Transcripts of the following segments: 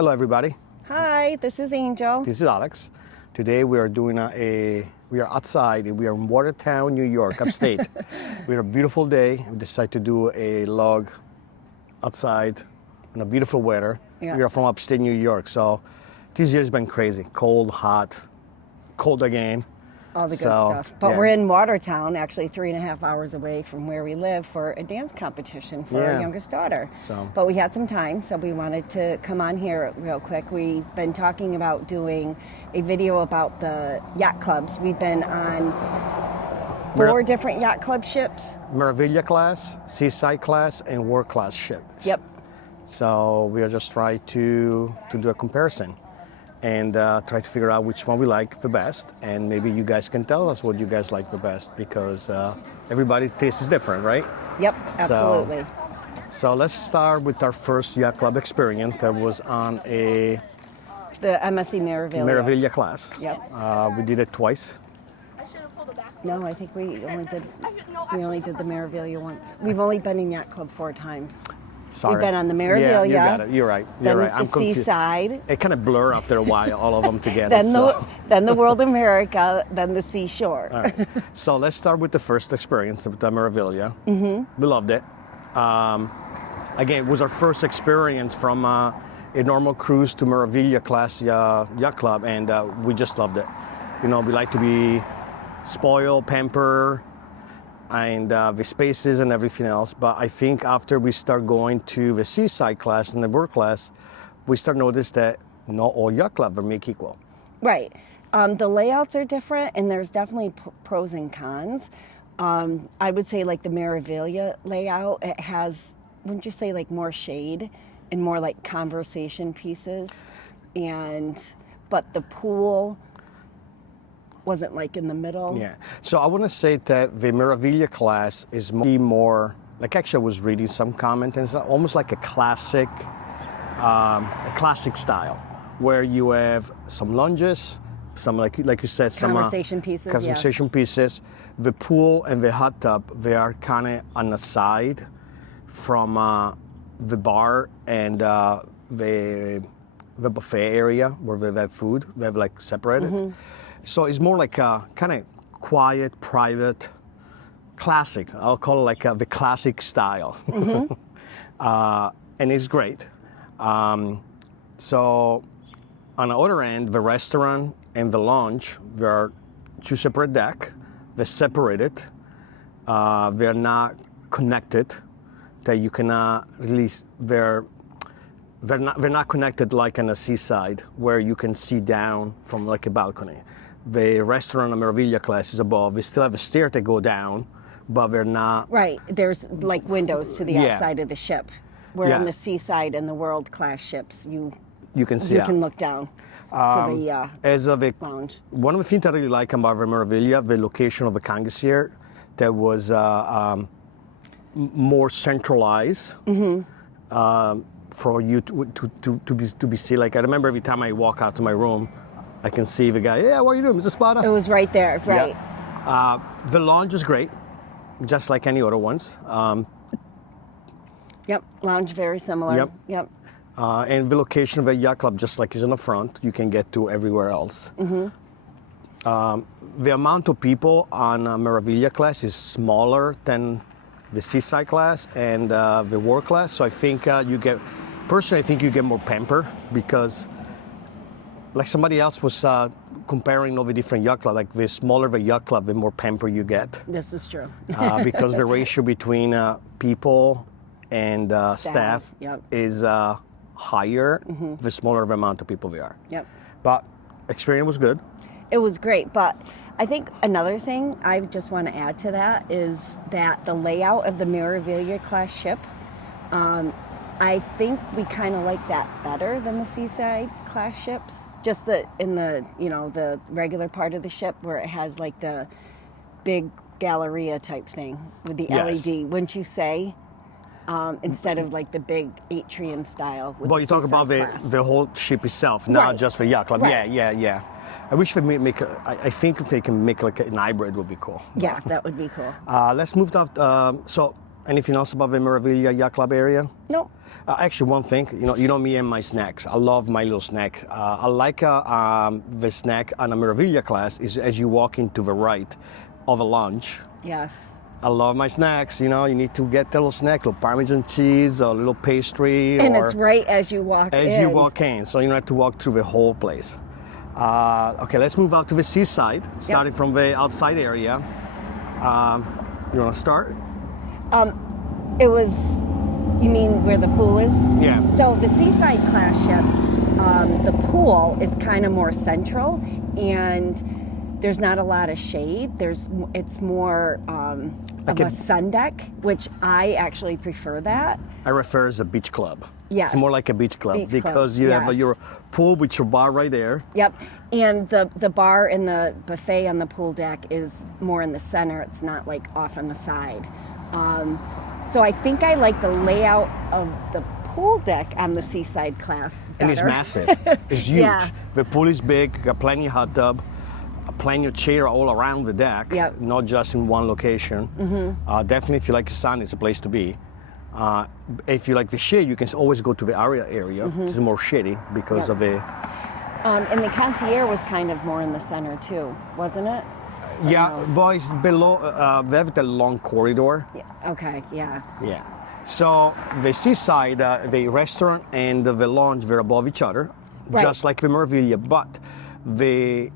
Hello, everybody. Hi, this is Angel. This is Alex. Today we are doing we are outside. We are in Watertown, New York, upstate. We had a beautiful day. We decided to do a log outside in a beautiful weather. Yeah. We are from upstate New York, so this year's been crazy. Cold, hot, cold again. All the good stuff. But we're in Watertown, actually 3.5 hours away from where we live for a dance competition for our youngest daughter. But we had some time, so we wanted to come on here real quick. We've been talking about doing a video about the yacht clubs. We've been on 4 different yacht club ships. Meraviglia class, Seaside class, and World Class ship. Yep. So we are just trying to do a comparison and try to figure out which one we like the best, and maybe you guys can tell us what you guys like the best, because everybody's taste is different, right? Yep, absolutely. So let's start with our first yacht club experience. That was on the MSC Meraviglia. Meraviglia class. Yep. We did it twice. No, I think we only did the Meraviglia once. We've only been in yacht club 4 times. Sorry. We've been on the Meraviglia. Yeah, you got it. You're right. You're right. I'm confused. Seaside. It kind of blur after a while, all of them together. then the World America, then the Seashore. All right. So let's start with the first experience with the Meraviglia. Mm-hmm. We loved it. Again, it was our first experience from a normal cruise to Meraviglia class yacht club, and we just loved it. You know, we like to be spoiled, pampered, and the spaces and everything else. But I think after we start going to the Seaside class and the World Class, we start notice that not all yacht clubs are make equal. Right. The layouts are different, and there's definitely pros and cons. I would say like the Meraviglia layout, it has, wouldn't you say, like more shade and more like conversation pieces, but the pool wasn't like in the middle. Yeah. So I want to say that the Meraviglia class is more like, actually I was reading some comment, and it's almost like a classic style, where you have some lounges, some like you said, some conversation pieces. The pool and the hot tub, they are kind of on the side from the bar and the buffet area where they have food. They have like separated. Mm-hmm. So it's more like a kind of quiet, private, classic. I'll call it like the classic style. Mm-hmm. And it's great. So on the other end, the restaurant and the lounge, there are 2 separate decks. They're separated. They're not connected. That you cannot release. They're not connected like on the Seaside, where you can see down from like a balcony. The restaurant on Meraviglia class is above. We still have a stair to go down, but they're not. Right. There's like windows to the outside of the ship. Where on the Seaside and the World Class ships, you can see. You can look down to the lounge. One of the things I really like about the Meraviglia, the location of the Cangasier, that was more centralized. Mm-hmm. For you to be seen. Like I remember every time I walk out to my room, I can see the guy. Yeah, what are you doing, Mr. Spada? It was right there, right? Yeah. The lounge is great, just like any other ones. Yep, lounge very similar. Yep. And the location of a yacht club, just like is in the front, you can get to everywhere else. Mm-hmm. The amount of people on Meraviglia class is smaller than the Seaside class and the World Class. So I think personally, I think you get more pamper, because like somebody else was comparing all the different yacht clubs, like the smaller the yacht club, the more pamper you get. This is true. Because the ratio between people and staff is higher, the smaller the amount of people there are. Yep. But experience was good. It was great, but I think another thing I just want to add to that is that the layout of the Meraviglia class ship, I think we kind of like that better than the Seaside class ships. Just in the regular part of the ship where it has like the big Galleria type thing with the LED, wouldn't you say? Instead of like the big atrium style. But you talk about the whole ship itself, not just the yacht club. Right. Yeah. I wish they make. I think if they can make like an hybrid, would be cool. Yeah, that would be cool. Let's move on. So Anything else about the Meraviglia Yacht Club area? No. Actually, one thing, you know me and my snacks. I love my little snack. I like the snack on a Meraviglia class is as you walk into the right of a lounge. Yes. I love my snacks. You need to get a little snack, little Parmesan cheese, a little pastry. And it's right as you walk in. As you walk in, so you don't have to walk through the whole place. Okay, let's move out to the seaside, starting from the outside area. You want to start? It was, you mean where the pool is? Yeah. So the Seaside class ships, the pool is kind of more central, and there's not a lot of shade. It's more of a sun deck, which I actually prefer that. I refer as a beach club. Yes. It's more like a beach club because you have your pool with your bar right there. Yep. And the bar and the buffet on the pool deck is more in the center. It's not like off on the side. So I think I like the layout of the pool deck on the Seaside class better. And it's massive. It's huge. Yeah. The pool is big, got plenty of hot tub, plenty of chair all around the deck, not just in one location. Definitely if you like the sun, it's a place to be. If you like the shade, you can always go to the area. It's more shady because of the... and the concierge was kind of more in the center too, wasn't it? Yeah, boys below, they have the long corridor. Yeah. Okay, yeah. Yeah. So the Seaside, the restaurant and the lounge were above each other, just like the Meraviglia, but the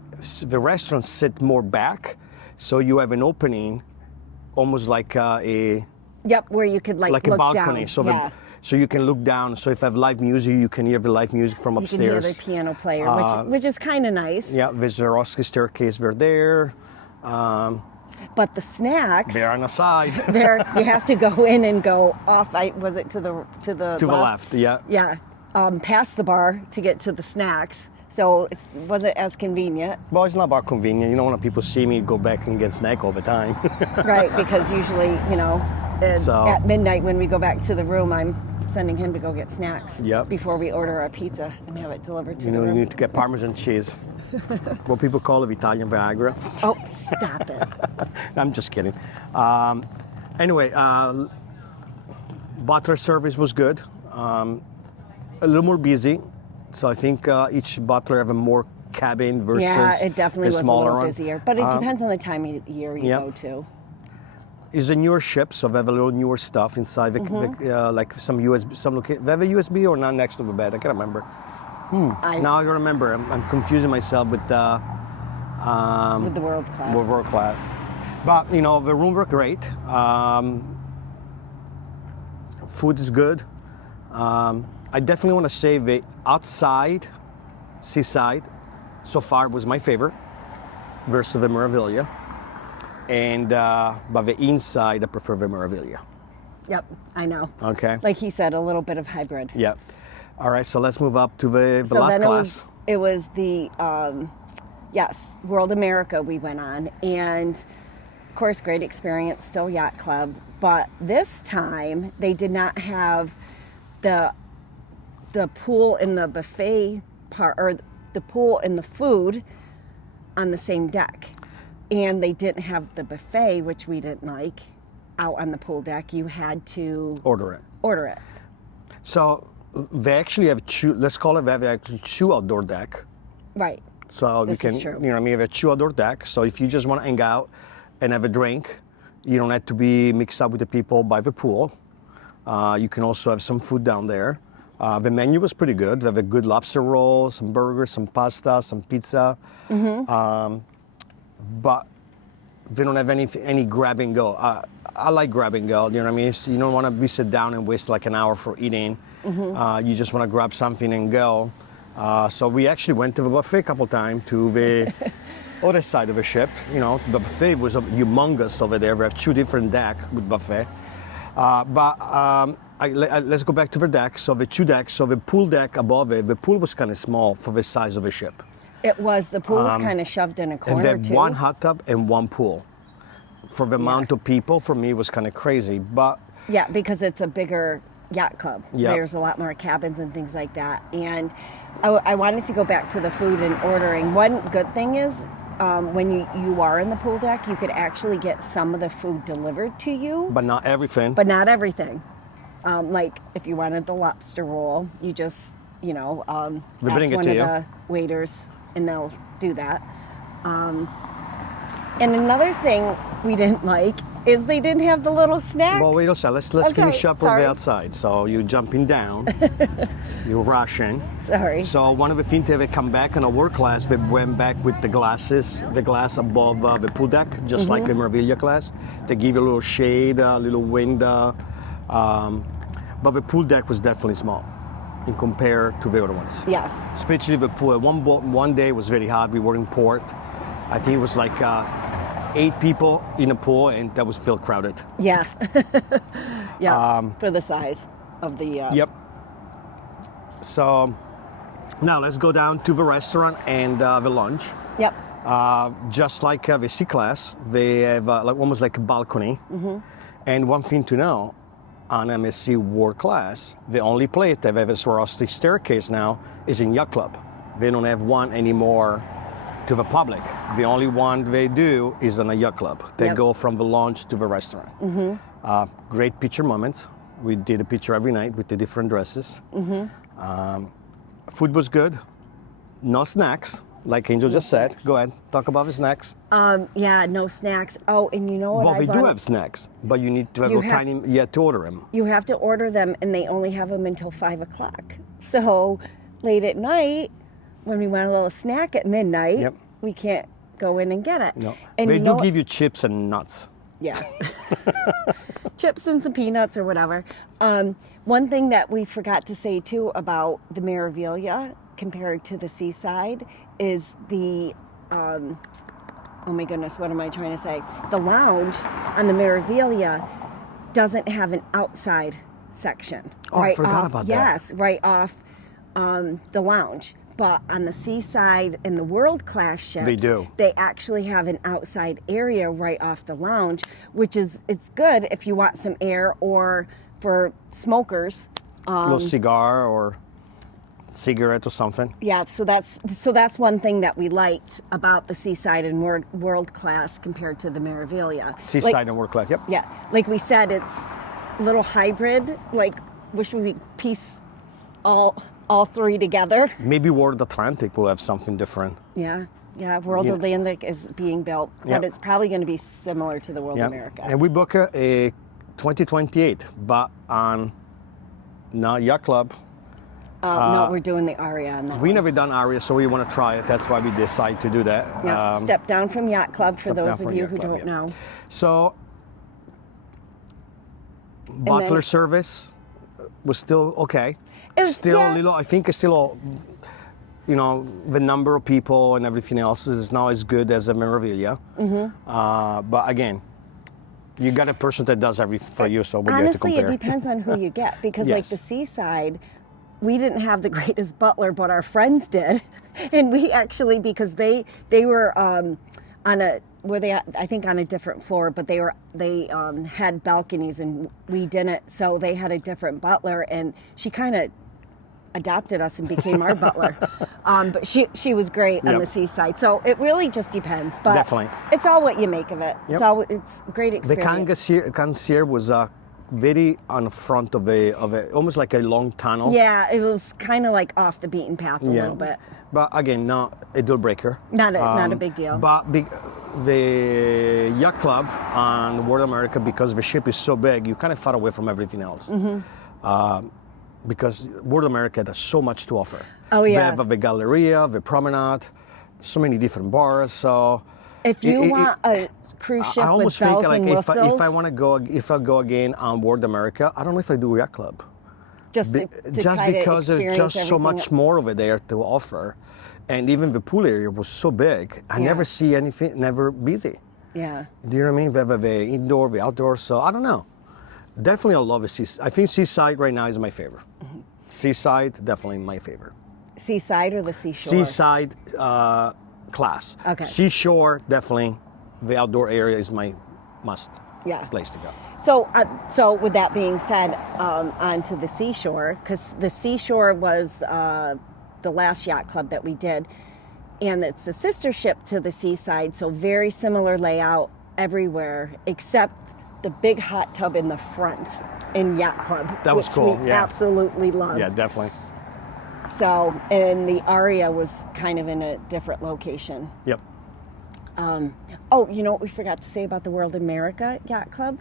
restaurants sit more back, so you have an opening, almost like a... Yep, where you could like a look balcony. down. So you can look down. So if I have live music, you can hear the live music from upstairs. You can hear the piano player, which is kind of nice. Yeah, the Swarovski staircase, they're there. But the snacks, they're on the side. There, you have to go in and go off. Was it to the left? Yeah. Yeah, past the bar to get to the snacks. So it wasn't as convenient. Well, it's not about convenient. You don't want people see me go back and get snack all the time. Right, because usually, at midnight when we go back to the room, I'm sending him to go get snacks before we order our pizza and have it delivered to the room. You need to get Parmesan cheese. What people call it Italian Viagra. Oh, stop it. I'm just kidding. Anyway, butler service was good. A little more busy. So I think each butler have a more cabin versus it definitely was a little busier. But it depends on the time of year you go to. It's a newer ship, so they have a little newer stuff inside, like some USB, they have a USB or not next to the bed. I can't remember. Now I remember. I'm confusing myself with the World Class. World Class. But the rooms were great. Food is good. I definitely want to say the outside Seaside so far was my favorite versus the Meraviglia. And but the inside, I prefer the Meraviglia. Yep, I know. Okay. Like he said, a little bit of hybrid. Yep. All right, so let's move up to the last class. It was the, World America we went on. And, of course, great experience, still Yacht Club. But this time, they did not have the pool and the buffet part, or the pool and the food on the same deck. And they didn't have the buffet, which we didn't like, out on the pool deck. You had to order it. So they actually have let's call it, they have actually two outdoor deck. Right. So this is true. You have a two outdoor deck. So if you just want to hang out and have a drink, you don't have to be mixed up with the people by the pool. You can also have some food down there. The menu was pretty good. They have a good lobster roll, some burgers, some pasta, some pizza. But they don't have any grab and go. I like grab and go. You know what I mean? You don't want to be sit down and waste like an hour for eating. You just want to grab something and go. So we actually went to the buffet a couple times to the other side of the ship. The buffet was humongous over there. We have two different decks with buffet. Let's go back to the deck. So the two decks, so the pool deck above it, the pool was kind of small for the size of the ship. It was. The pool was kind of shoved in a corner, and they had one hot tub and one pool. For the amount of people, for me, it was kind of crazy. But yeah, because it's a bigger yacht club. Yep. There's a lot more cabins and things like that. And I wanted to go back to the food and ordering. One good thing is when you are in the pool deck, you could actually get some of the food delivered to you. But not everything. But not everything. Like if you wanted the lobster roll, you just, ask bring it one to of you. the waiters and they'll do that. And another thing we didn't like is they didn't have the little snacks. Well, wait a second. Let's Okay, finish up with sorry. the outside. So you're jumping down. You're rushing. Sorry. So one of the things they come back in a world class, they went back with the glass above the pool deck, just like the Meraviglia class. They give you a little shade, a little wind. But the pool deck was definitely small in compared to the other ones. Yes. Especially the pool. One day was very hot. We were in port. I think it was like 8 people in a pool, and that was still crowded. Yeah. Yeah. For the size of the. Yep. So now let's go down to the restaurant and the lounge. Yep. Just like the C class, they have almost like a balcony. And one thing to know, on MSC World Class, the only place they have a Swarovski staircase now is in Yacht Club. They don't have one anymore to the public. The only one they do is in a Yacht Club. They Yep. go from the lounge to the restaurant. Great picture moments. We did a picture every night with the different dresses. Food was good. No snacks, like Angel just said. Go ahead, talk about the snacks. Yeah, no snacks. Oh, and you know what? Well, I they do bought- have snacks, but you need to have You a have- tiny. You have to order them. You have to order them, and they only have them until 5 o'clock. So late at night, when we want a little snack at midnight, Yep. we can't go in and get it. No, And they you do know give you chips and nuts. Yeah. Chips and some peanuts or whatever. One thing that we forgot to say too about the Meraviglia compared to the Seaside is the, oh my goodness, what am I trying to say? The lounge on the Meraviglia doesn't have an outside section. Oh, I forgot about that. Yes, right off the lounge. But on the Seaside and the World Class ships, They do. They actually have an outside area right off the lounge, which is it's good if you want some air or for smokers. A little cigar or cigarette or something. Yeah, so that's one thing that we liked about the Seaside and World Class compared to the Meraviglia. Seaside and World Class. Yep. Yeah, like we said, it's a little hybrid. Like, wish we could piece all three together. Maybe World Atlantic will have something different. Yeah, World Atlantic is being built, but Yep. it's probably going to be similar to the World Yeah. America. And we book a 2028, but on not Yacht Club. No, we're doing the Aria on that We one. never done Aria, so we want to try it. That's why we decide to do that. Yeah, step down from Yacht Club for step down those of from you Yacht who Club, don't yeah. know. So, butler then- service was still okay. It was- still yeah. a little. I think it's still, the number of people and everything else is not as good as a Meraviglia. But again, you got a person that does everything for you. So what do you have to Honestly, compare? it depends on who you get because, like Yes. the Seaside, we didn't have the greatest butler, but our friends did, and we actually because they were on a I think on a different floor, but they had balconies and we didn't, so they had a different butler, and she kind of adopted us and became our butler. But she was great on Yep. the Seaside, so it really just depends. But Definitely. it's all what you make of it. Yep. It's great The experience. concierge was very on front of a almost like a long tunnel. Yeah, it was kind of like off the beaten path a little bit. But again, not a deal breaker. Not a big deal. But the Yacht Club on World America, because the ship is so big, you kind of far away from everything else. Because World America has so much to offer. Oh, yeah. They have the Galleria, the Promenade, so many different bars. So If you want a cruise ship I with almost think bells like and if whistles, I go again on World America, I don't know if I do Yacht Club. just to Just kinda because there's experience just so everything much more of it there to offer, and even the pool area was so big. I Yeah. never see anything, never busy. Yeah. Do you know what I mean? They have the indoor, the outdoor. So I don't know. Definitely, I love the Seaside. I think Seaside right now is my favorite. Seaside, definitely my favorite. Seaside or the seashore? Seaside class. Okay. Seashore, definitely. The outdoor area is my must Yeah. place to go. So with that being said, on to the seashore, because the seashore was the last yacht club that we did, and it's a sister ship to the Seaside, so very similar layout everywhere, except the big hot tub in the front in Yacht Club. That was which cool, we yeah. absolutely loved. Yeah, definitely. So, and the Aria was kind of in a different location. Yep. Oh, you know what we forgot to say about the World America Yacht Club?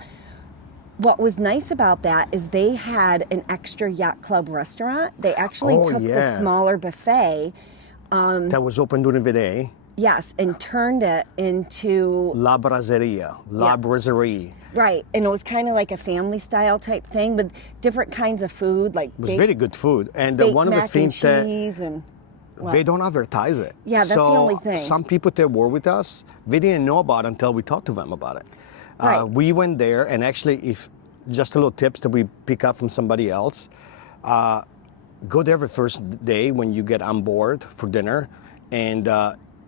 What was nice about that is they had an extra Yacht Club restaurant. They actually took the smaller buffet. That was open during the day. Yes, and turned it into... La Brasseria, La Brasserie. Right, and it was kind of like a family style type thing with different kinds of food, like It was very good food. And baked one of the mac things and cheese and... they don't advertise it. Yeah, that's the only thing. Some people that were with us, they didn't know about it until we talked to them about it. Right. We went there, and actually, if just a little tips that we pick up from somebody else, go there the first day when you get on board for dinner, and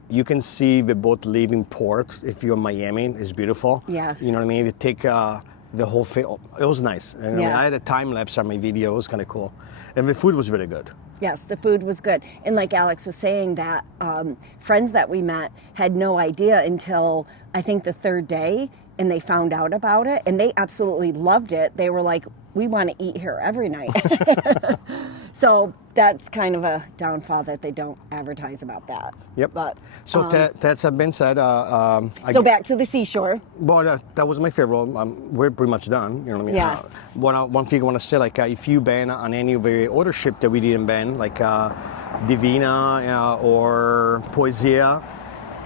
you can see the boat leaving port. If you're in Miami, it's beautiful. Yes. You know what I mean? You take the whole thing. It was nice. And, I mean, I had a time lapse on my video. It was kind of cool, and the food was really good. Yes, the food was good. And like Alex was saying, that friends that we met had no idea until I think the third day, and they found out about it, and they absolutely loved it. They were like, we want to eat here every night. So that's kind of a downfall that they don't advertise about that. Yep. But So that's been said. so back to the seashore. Well, that was my favorite. We're pretty much done. You know what I mean? Yeah. One thing I want to say, like, if you ban on any of the other ship that we didn't ban, like Divina or Poesia,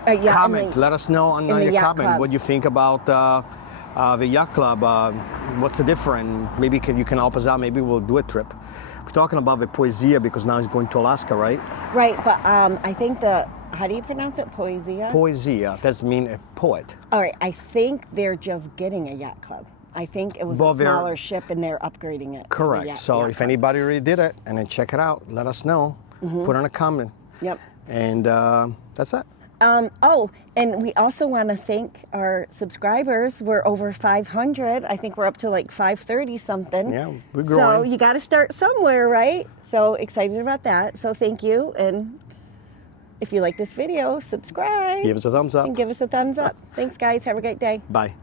Yeah, comment. Let us know on the your Yacht comment Club. what you think about the Yacht Club. What's the difference? Maybe you can help us out. Maybe we'll do a trip. We're talking about the Poesia because now he's going to Alaska, right? Right, but I think how do you pronounce it? Poesia? Poesia, that means a poet. All right, I think they're just getting a yacht club. I think it was Well, a smaller ship and they're upgrading it. to the Correct. So yacht if club. anybody already did it and then check it out, let us know. Put on a comment. Yep. And that's it. Oh, and we also want to thank our subscribers. We're over 500. I think we're up to like 530 something. Yeah, we're So growing. you got to start somewhere, right? So excited about that. So thank you. And if you like this video, subscribe. Give us a thumbs up. And give us a thumbs up. Thanks, guys. Have a great day. Bye.